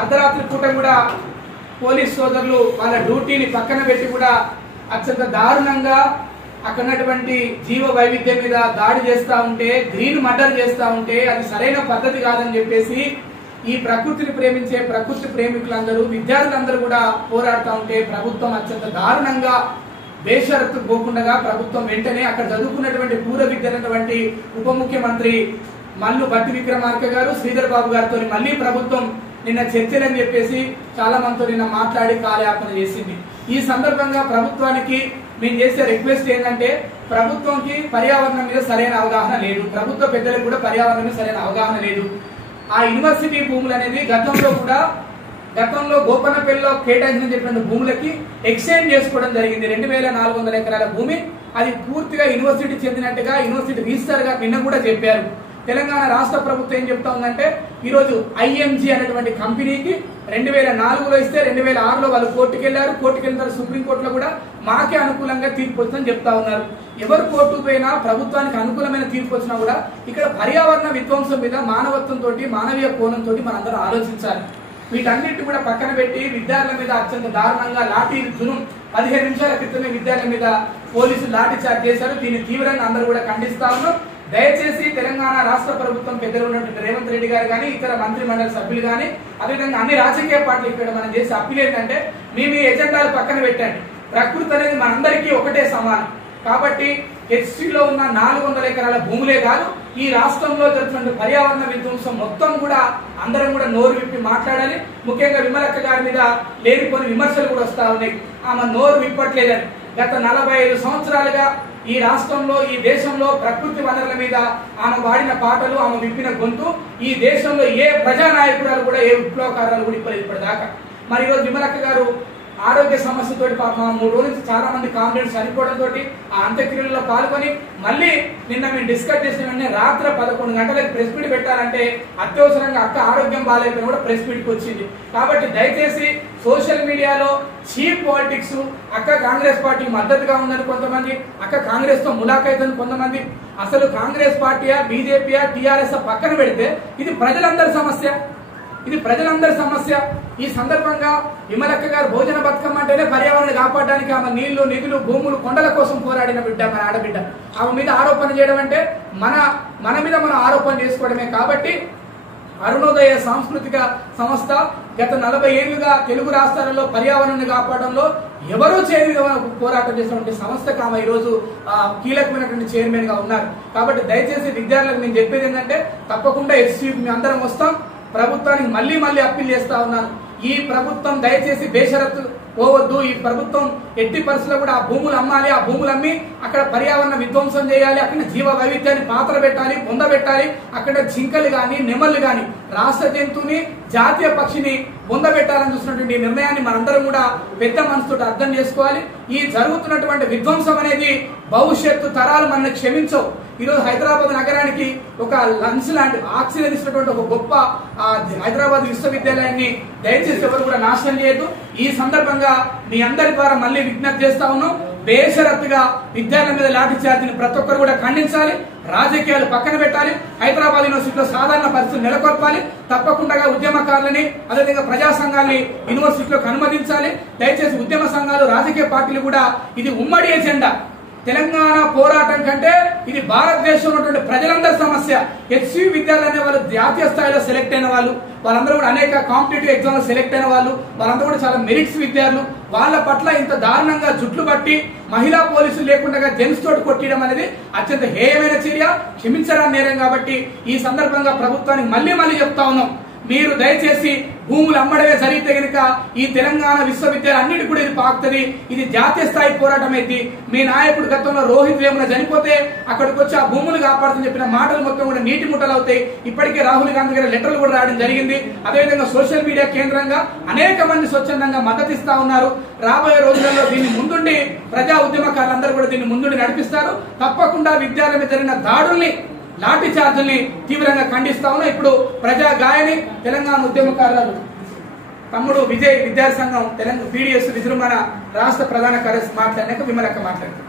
అర్ధరాత్రి పూట కూడా పోలీస్ సోదరులు వాళ్ళ డ్యూటీని పక్కన పెట్టి కూడా అత్యంత దారుణంగా అక్కడ ఉన్నటువంటి జీవ వైవిధ్యం మీద దాడి చేస్తూ ఉంటే, గ్రీన్ మర్డర్ చేస్తూ ఉంటే అది సరైన పద్ధతి కాదని చెప్పేసి ఈ ప్రకృతిని ప్రేమించే ప్రకృతి ప్రేమికులందరూ, విద్యార్థులందరూ కూడా పోరాడుతూ ఉంటే ప్రభుత్వం అత్యంత దారుణంగా బేషరత్తు పోకుండా ప్రభుత్వం వెంటనే అక్కడ చదువుకున్నటువంటి పూర్వ విద్యటువంటి ఉప ముఖ్యమంత్రి మల్లు భట్టి విక్రమార్క గారు, శ్రీధర్ బాబు గారితో మళ్ళీ ప్రభుత్వం నిన్న చర్చలని చెప్పేసి చాలా మందితో నిన్న మాట్లాడి కాలయాపన చేసింది. ఈ సందర్భంగా ప్రభుత్వానికి మేము చేసే రిక్వెస్ట్ ఏంటంటే, ప్రభుత్వంకి పర్యావరణం మీద సరైన అవగాహన లేదు, ప్రభుత్వ పెద్దలకు కూడా పర్యావరణం మీద సరైన అవగాహన లేదు. ఆ యూనివర్సిటీ భూములు అనేది గతంలో గోపన్నపల్లిలో కేటాయించిన చెప్పిన భూములకి ఎక్స్చేంజ్ చేసుకోవడం జరిగింది. 2400 ఎకరాల భూమి అది పూర్తిగా యూనివర్సిటీ చెందినట్టుగా యూనివర్సిటీ రిజిస్టర్ గా నిన్న కూడా చెప్పారు. తెలంగాణ రాష్ట్ర ప్రభుత్వం ఏం చెప్తా ఉందంటే, ఈరోజు ఐఎంజీ అనేటువంటి కంపెనీకి 2004లో ఇస్తే 2006లో వాళ్ళు కోర్టుకు వెళ్ళారు. కోర్టుకు వెళ్ళిన తర్వాత సుప్రీంకోర్టులో కూడా మాకే అనుకూలంగా తీర్పు వచ్చిందని చెప్తా ఉన్నారు. ఎవరు కోర్టుకు పోయినా ప్రభుత్వానికి అనుకూలమైన తీర్పు వచ్చినా కూడా ఇక్కడ పర్యావరణ విధ్వంసం మీద మానవత్వంతో, మానవీయ కోణంతో మనందరం ఆలోచించాలి. వీటన్నిటి కూడా పక్కన పెట్టి విద్యార్థుల మీద అత్యంత దారుణంగా లాఠీ జునుం 15 నిమిషాల క్రితమే విద్యార్థుల మీద పోలీసులు లాఠీ చార్జ్ చేశారు. దీన్ని తీవ్రంగా అందరూ కూడా ఖండిస్తా ఉన్నారు. దయచేసి తెలంగాణ రాష్ట్ర ప్రభుత్వం పెద్దలు ఉన్నటువంటి రేవంత్ రెడ్డి గారు కానీ, ఇతర మంత్రి మండలి సభ్యులు కానీ, అదేవిధంగా అన్ని రాజకీయ పార్టీలు ఇక్కడ మనం చేసే అప్పీల్ ఏంటంటే, మీ ఎజెండాలు పక్కన పెట్టండి. ప్రకృతి అనేది మనందరికీ ఒకటే సమానం. కాబట్టి హెచ్సిలో ఉన్న 400 ఎకరాల భూములే కాదు, ఈ రాష్ట్రంలో జరుగుతున్న పర్యావరణ విధ్వంసం మొత్తం కూడా అందరం కూడా నోరు విప్పి మాట్లాడాలి. ముఖ్యంగా విమలక్క గారి మీద లేనిపోని విమర్శలు కూడా వస్తా ఉన్నాయి. ఆమె నోరు విప్పట్లేదని. గత 45 సంవత్సరాలుగా ఈ రాష్ట్రంలో, ఈ దేశంలో ప్రకృతి వనరుల మీద ఆమె వాడిన పాటలు, ఆమె విప్పిన గొంతు ఈ దేశంలో ఏ ప్రజానాయకురాలు కూడా, ఏ విప్లవకారాలు కూడా ఇప్పటిదాకా. మరి ఈరోజు విమలక్క గారు ఆరోగ్య సమస్యతో 3 రోజుల నుంచి చాలా మంది కామ్రేడ్స్ చనిపోవడంతో ఆ అంత్యక్రియల్లో పాల్గొని మళ్ళీ నిన్న మేము డిస్కస్ చేసిన వెంటనే రాత్రి 11 గంటలకు ప్రెస్ మీట్ పెట్టాలంటే అత్యవసరంగా అక్క ఆరోగ్యం బాగాలేకపోయినా కూడా ప్రెస్ మీట్కి వచ్చింది. కాబట్టి దయచేసి సోషల్ మీడియాలో చీప్ పాలిటిక్స్, అక్క కాంగ్రెస్ పార్టీకి మద్దతుగా ఉందని కొంతమంది, అక్క కాంగ్రెస్ తో ములాఖైతని కొంతమంది, అసలు కాంగ్రెస్ పార్టీయా, బీజేపీయా, టీఆర్ఎస్ పక్కన పెడితే ఇది ప్రజలందరి సమస్య, ఇది ప్రజలందరి సమస్య. ఈ సందర్భంగా విమలక్క గారు భోజన బతుకమ్మ అంటేనే పర్యావరణాన్ని కాపాడడానికి ఆమె నీళ్లు, నిధులు, భూములు, కొండల కోసం పోరాడిన బిడ్డ, మన ఆడబిడ్డ. ఆమె మీద ఆరోపణ చేయడం అంటే మన మీద మనం ఆరోపణ చేసుకోవడమే. కాబట్టి అరుణోదయ సాంస్కృతిక సంస్థ గత 40 ఏళ్లుగా తెలుగు రాష్ట్రాలలో పర్యావరణాన్ని కాపాడంలో ఎవరూ చేయని పోరాటం చేసినటువంటి సంస్థకు ఆమె ఈరోజు కీలకమైనటువంటి చైర్మన్ గా ఉన్నారు. కాబట్టి దయచేసి విద్యార్థులకు నేను చెప్పేది ఏంటంటే, తప్పకుండా హెచ్సి అందరం వస్తాం. ప్రభుత్వానికి మళ్ళీ అప్పీల్ చేస్తా ఉన్నాను. ఈ ప్రభుత్వం దయచేసి బేషరత్తు పోవద్దు. ఈ ప్రభుత్వం ఎట్టి పరిస్థితుల్లో కూడా ఆ భూములు అమ్మాలి, ఆ భూములు అమ్మి అక్కడ పర్యావరణ విధ్వంసం చేయాలి, అక్కడ జీవ వైవిధ్యాన్ని పాత్ర పెట్టాలి, పొందబెట్టాలి. అక్కడ జింకలు గాని, నెమళ్ళు గాని, రాష్ట్ర జంతువుని, జాతీయ పక్షిని పొందబెట్టాలని చూసినటువంటి నిర్ణయాన్ని మనందరం కూడా పెద్ద మనసుతో అర్థం చేసుకోవాలి. ఈ జరుగుతున్నటువంటి విధ్వంసం అనేది భవిష్యత్తు తరాలు మన క్షమించవు. ఈరోజు హైదరాబాద్ నగరానికి ఒక లంచ్ లాంటి ఆక్సిజన్ ఇచ్చినటువంటి ఒక గొప్ప హైదరాబాద్ విశ్వవిద్యాలయాన్ని దయచేసి ఎవరు కూడా నాశనం చేయొద్దు. ఈ సందర్భంగా మీ అందరి ద్వారా మళ్ళీ విజ్ఞప్తి చేస్తా ఉన్నాం. బేషరత్తుగా విద్యార్థుల మీద లాఠీ చార్జీని ప్రతి ఒక్కరు కూడా ఖండించాలి. రాజకీయాలు పక్కన పెట్టాలి. హైదరాబాద్ యూనివర్సిటీలో సాధారణ పరిస్థితులు నెలకొల్పాలి. తప్పకుండా ఉద్యమకారులని, అదేవిధంగా ప్రజా సంఘాలని యూనివర్సిటీలోకి అనుమతించాలి. దయచేసి ఉద్యమ సంఘాలు, రాజకీయ పార్టీలు కూడా ఇది ఉమ్మడి ఎజెండా. తెలంగాణ పోరాటం కంటే ఇది భారతదేశంలో ఉన్నటువంటి ప్రజలందరి సమస్య. హెచ్సి విద్యార్థులు అనే వాళ్ళు జాతీయ స్థాయిలో సెలెక్ట్ అయిన వాళ్ళు, వాళ్ళందరూ కూడా అనేక కాంపిటేటివ్ ఎగ్జామ్ లో సెలెక్ట్ అయిన వాళ్ళు, వాళ్ళందరూ కూడా చాలా మెరిట్స్ విద్యార్థులు. వాళ్ళ పట్ల ఇంత దారుణంగా జుట్లు పట్టి మహిళా పోలీసులు లేకుండా జెంట్స్ తోటి కొట్టడం అనేది అత్యంత హేయమైన చర్య, క్షమించరాని నేరం. కాబట్టి ఈ సందర్భంగా ప్రభుత్వానికి మళ్ళీ చెప్తా ఉన్నాం, మీరు దయచేసి భూములు అమ్మడమే జరిగితే కనుక ఈ తెలంగాణ విశ్వవిద్యాలయం అన్నిటి కూడా ఇది పాకుతుంది. ఇది జాతీయ స్థాయి పోరాటం అయితే. మీ నాయకుడు గతంలో రోహిత్ వేమున చనిపోతే అక్కడికి వచ్చి ఆ భూములు కాపాడుతని చెప్పిన మాటలు మొత్తం కూడా నీటి ముట్టలు అవుతాయి. ఇప్పటికే రాహుల్ గాంధీ గారి లెటర్లు కూడా రావడం జరిగింది. అదేవిధంగా సోషల్ మీడియా కేంద్రంగా అనేక మంది స్వచ్ఛందంగా మద్దతు ఇస్తా ఉన్నారు. రాబోయే రోజులలో దీన్ని ముందుండి ప్రజా ఉద్యమకారులందరూ కూడా దీన్ని ముందుండి నడిపిస్తారు. తప్పకుండా విద్యార్థుల మీద జరిగిన దాడుల్ని, లాఠీ చార్జీల్ని తీవ్రంగా ఖండిస్తా ఉన్నా. ఇప్పుడు ప్రజా గాయని తెలంగాణ ఉద్యమకారులు తమ్ముడు విజయ్ విద్యార్థి సంఘం తెలంగాణ పీడిఎస్ విజృంభణ రాష్ట్ర ప్రధాన కార్యదర్శి మాట్లాడినాక విమలక్క మాట్లాడారు.